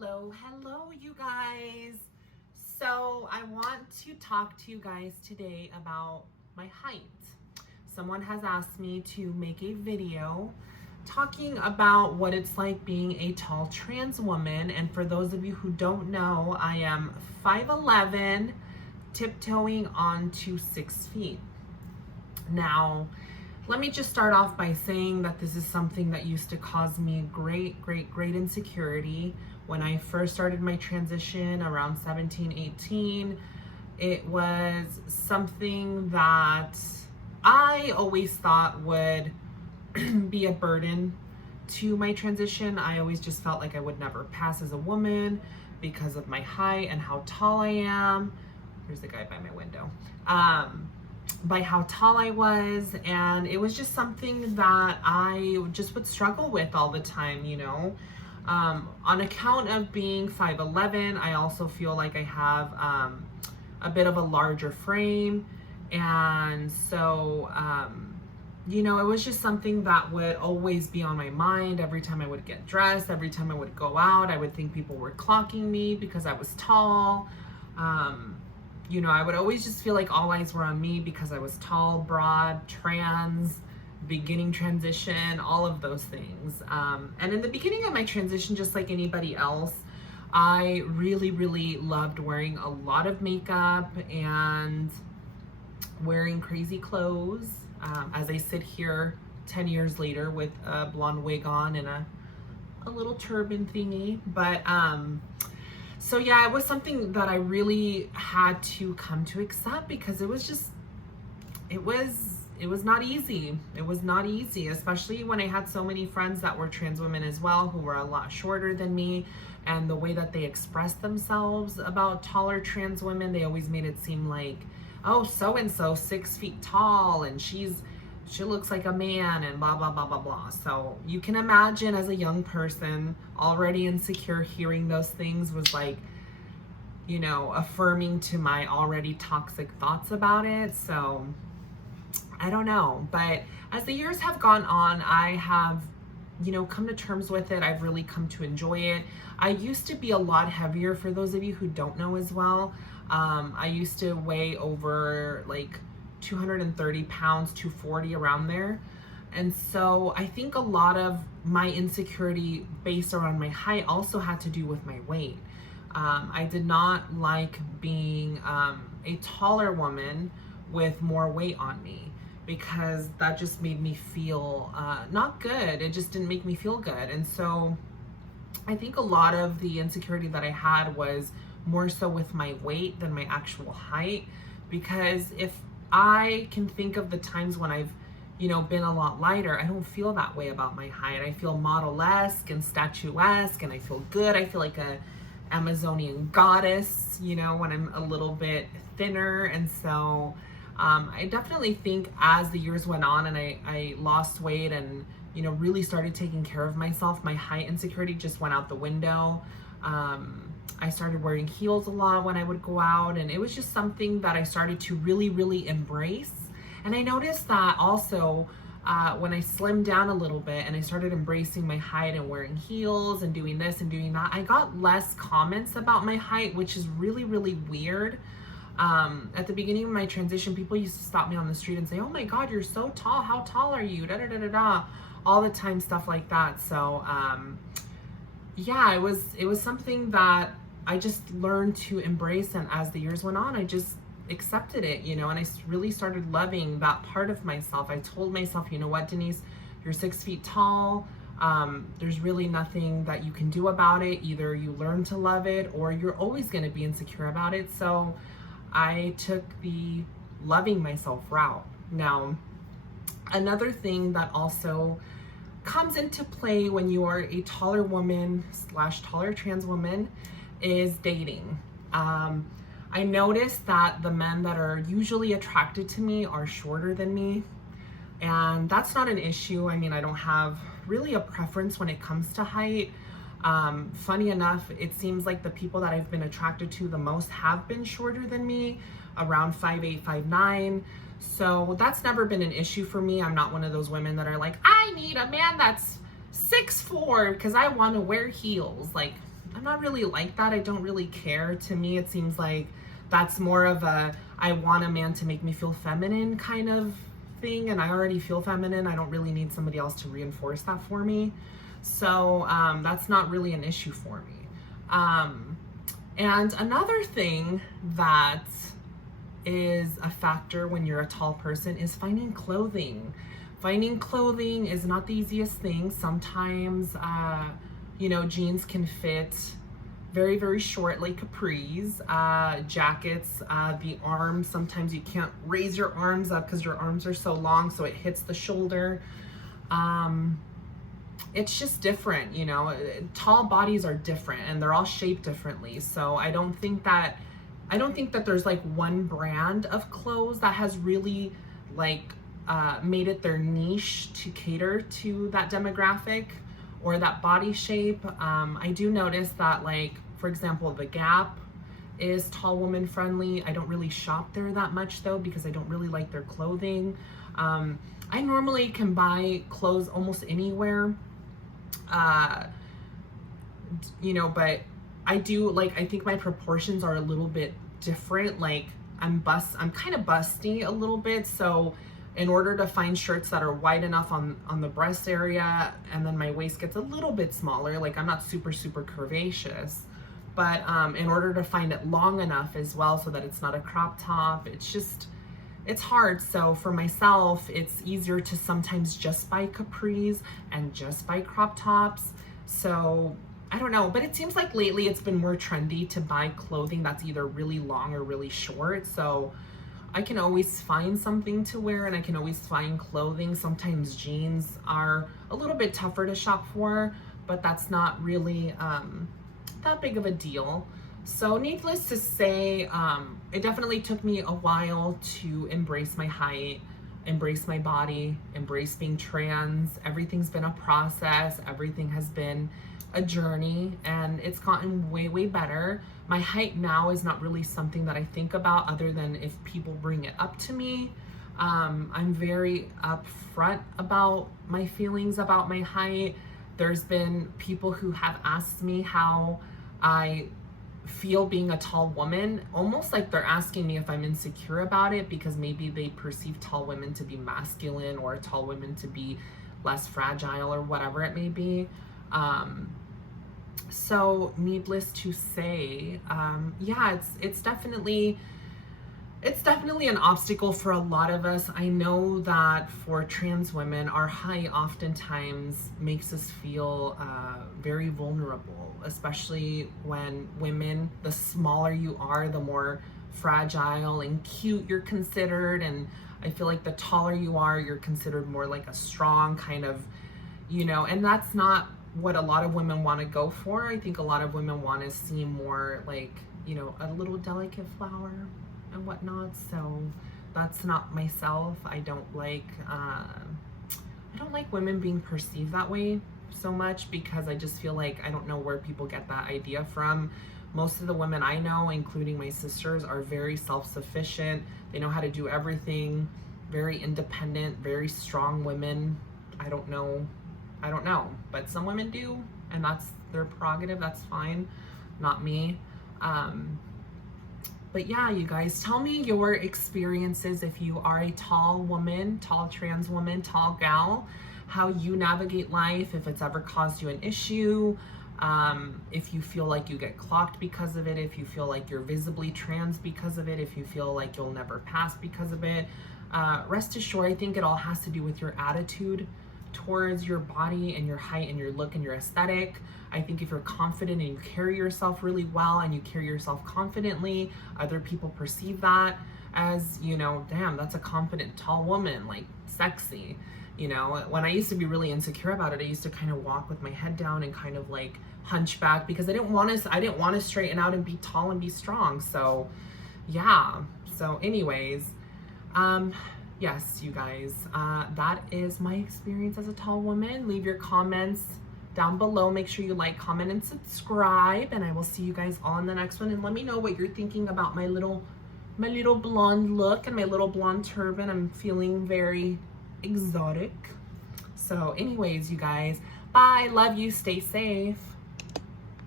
Hello, you guys. So I want to talk to you guys today about my height. Someone has asked me to make a video talking about what it's like being a tall trans woman. And for those of you who don't know, I am 5'11", tiptoeing onto 6 feet. Now, let me just start off by saying that this is something that used to cause me great insecurity. When I first started my transition around 17, 18, it was something that I always thought would be a burden to my transition. I always just felt like I would never pass as a woman because of my height and how tall I am. There's the guy by my window. By how tall I was, and it was just something that I just would struggle with all the time, you know. On account of being 5'11", I also feel like I have a bit of a larger frame, and so you know, it was just something that would always be on my mind every time I would get dressed, every time I would go out. I would think people were clocking me because I was tall. You know, I would always just feel like all eyes were on me because I was tall, broad, trans, beginning transition, all of those things. And in the beginning of my transition, just like anybody else, I really loved wearing a lot of makeup and wearing crazy clothes. As I sit here 10 years later with a blonde wig on and a little turban thingy. But so yeah, it was something that I really had to come to accept because it was just, it was not easy. It was not easy, especially when I had so many friends that were trans women as well, who were a lot shorter than me. And the way that they expressed themselves about taller trans women, they always made it seem like, oh, so-and-so 6 feet tall and she looks like a man and blah, blah, blah, blah, blah. So you can imagine as a young person already insecure, hearing those things was like, you know, affirming to my already toxic thoughts about it. So I don't know. But as the years have gone on, I have, you know, come to terms with it. I've really come to enjoy it. I used to be a lot heavier, for those of you who don't know as well. I used to weigh over like 230 pounds, 240, around there. And so I think a lot of my insecurity based around my height also had to do with my weight. I did not like being a taller woman with more weight on me because that just made me feel not good. It just didn't make me feel good. And so I think a lot of the insecurity that I had was more so with my weight than my actual height, because if I can think of the times when I've, you know, been a lot lighter, I don't feel that way about my height. I feel model-esque and statuesque, and I feel good. I feel like a Amazonian goddess, you know, when I'm a little bit thinner. And so I definitely think as the years went on and I lost weight and, you know, really started taking care of myself, my height insecurity just went out the window. I started wearing heels a lot when I would go out, and it was just something that I started to really embrace. And I noticed that also when I slimmed down a little bit and I started embracing my height and wearing heels and doing this and doing that, I got less comments about my height, which is really weird. At the beginning of my transition, people used to stop me on the street and say, oh my God, you're so tall. How tall are you? All the time, stuff like that. So yeah, it was something that I just learned to embrace, and as the years went on, I just accepted it, you know, and I really started loving that part of myself. I told myself, you know what, Denise, you're 6 feet tall. There's really nothing that you can do about it. Either you learn to love it or you're always going to be insecure about it. So I took the loving myself route. Now, another thing that also comes into play when you are a taller woman / taller trans woman is dating. I noticed that the men that are usually attracted to me are shorter than me, and that's not an issue. I mean, I don't have really a preference when it comes to height. Funny enough, it seems like the people that I've been attracted to the most have been shorter than me, around 5'8", 5'9". So that's never been an issue for me. I'm not one of those women that are like, I need a man that's 6'4" because I want to wear heels. Like, I'm not really like that. I don't really care. To me, it seems like that's more of a, I want a man to make me feel feminine kind of thing, and I already feel feminine. I don't really need somebody else to reinforce that for me. So that's not really an issue for me. And another thing that is a factor when you're a tall person is finding clothing. Finding clothing is not the easiest thing. Sometimes, you know, jeans can fit very, very short, like capris, jackets, the arms. Sometimes you can't raise your arms up because your arms are so long, so it hits the shoulder. It's just different, you know. Tall bodies are different and they're all shaped differently. So I don't think that there's like one brand of clothes that has really like made it their niche to cater to that demographic or that body shape. I do notice that, like, for example, the Gap is tall woman friendly. I don't really shop there that much though, because I don't really like their clothing. I normally can buy clothes almost anywhere, you know, but I do, like, I think my proportions are a little bit different. Like, I'm kind of busty a little bit, so in order to find shirts that are wide enough on the breast area, and then my waist gets a little bit smaller, like I'm not super curvaceous, but in order to find it long enough as well so that it's not a crop top, it's hard. So for myself, it's easier to sometimes just buy capris and just buy crop tops. So I don't know, but it seems like lately it's been more trendy to buy clothing that's either really long or really short. So I can always find something to wear, and I can always find clothing. Sometimes jeans are a little bit tougher to shop for, but that's not really that big of a deal. So needless to say, it definitely took me a while to embrace my height, embrace my body, embrace being trans. Everything's been a process. Everything has been a journey, and it's gotten way better. My height now is not really something that I think about, other than if people bring it up to me. I'm very upfront about my feelings about my height. There's been people who have asked me how I feel being a tall woman, almost like they're asking me if I'm insecure about it, because maybe they perceive tall women to be masculine or tall women to be less fragile or whatever it may be. So needless to say, yeah, it's definitely an obstacle for a lot of us. I know that for trans women, our height oftentimes makes us feel very vulnerable, especially when women, the smaller you are, the more fragile and cute you're considered. And I feel like the taller you are, you're considered more like a strong kind of, you know, and that's not what a lot of women want to go for. I think a lot of women want to seem more like, you know, a little delicate flower and whatnot. So that's not myself. I don't like women being perceived that way so much, because I just feel like I don't know where people get that idea from. Most of the women I know, including my sisters, are very self-sufficient. They know how to do everything, very independent, very strong women. I don't know, but some women do, and that's their prerogative. That's fine, not me. But yeah, you guys, tell me your experiences if you are a tall woman, tall trans woman, tall gal, how you navigate life, if it's ever caused you an issue, if you feel like you get clocked because of it, if you feel like you're visibly trans because of it, if you feel like you'll never pass because of it. Rest assured, I think it all has to do with your attitude towards your body and your height and your look and your aesthetic. I think if you're confident and you carry yourself really well and you carry yourself confidently, other people perceive that as, you know, damn, that's a confident tall woman, like sexy. You know, when I used to be really insecure about it, I used to kind of walk with my head down and kind of like hunchback, because I didn't want to straighten out and be tall and be strong. So yeah. So anyways, yes, you guys, that is my experience as a tall woman. Leave your comments down below. Make sure you like, comment, and subscribe, and I will see you guys all in the next one. And let me know what you're thinking about my little blonde look and my little blonde turban. I'm feeling very exotic. So anyways, you guys, bye, love you, stay safe.